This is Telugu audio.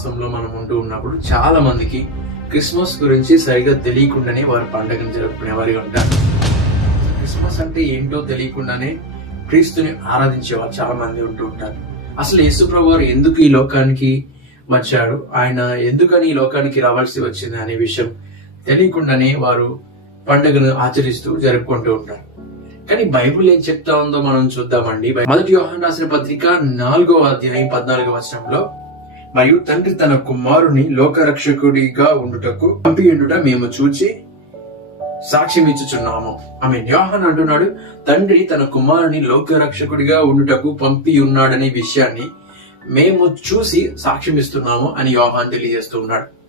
మాసంలో మనం ఉంటూ ఉన్నప్పుడు చాలా మందికి క్రిస్మస్ గురించి సరిగా తెలియకుండానే వారు పండుగను జరుపుకునే వారిగా ఉంటారు. క్రిస్మస్ అంటే ఏంటో తెలియకుండానే క్రీస్తుని ఆరాధించే వాళ్ళు చాలా మంది ఉంటూ ఉంటారు. అసలు యేసుప్రభు వారు ఎందుకు ఈ లోకానికి వచ్చాడు, ఆయన ఎందుకని ఈ లోకానికి రావాల్సి వచ్చింది అనే విషయం తెలియకుండానే వారు పండుగను ఆచరిస్తూ జరుపుకుంటూ ఉంటారు. కానీ బైబుల్ ఏం చెప్తా ఉందో మనం చూద్దామండి. మొదటి యోహాను రాసిన పత్రిక 4వ అధ్యాయం 14వ వచనంలో, మరియు తండ్రి తన కుమారుని లోకరక్షకుడిగా ఉండుటకు పంపి ఉండుట మేము చూచి సాక్ష్యం ఇచ్చుచున్నాము. యోహాను అంటున్నాడు, తండ్రి తన కుమారుని లోకరక్షకుడిగా ఉండుటకు పంపి ఉన్నాడనే విషయాన్ని మేము చూసి సాక్ష్యం ఇస్తున్నాము అని యోహాను తెలియజేస్తూ ఉన్నాడు.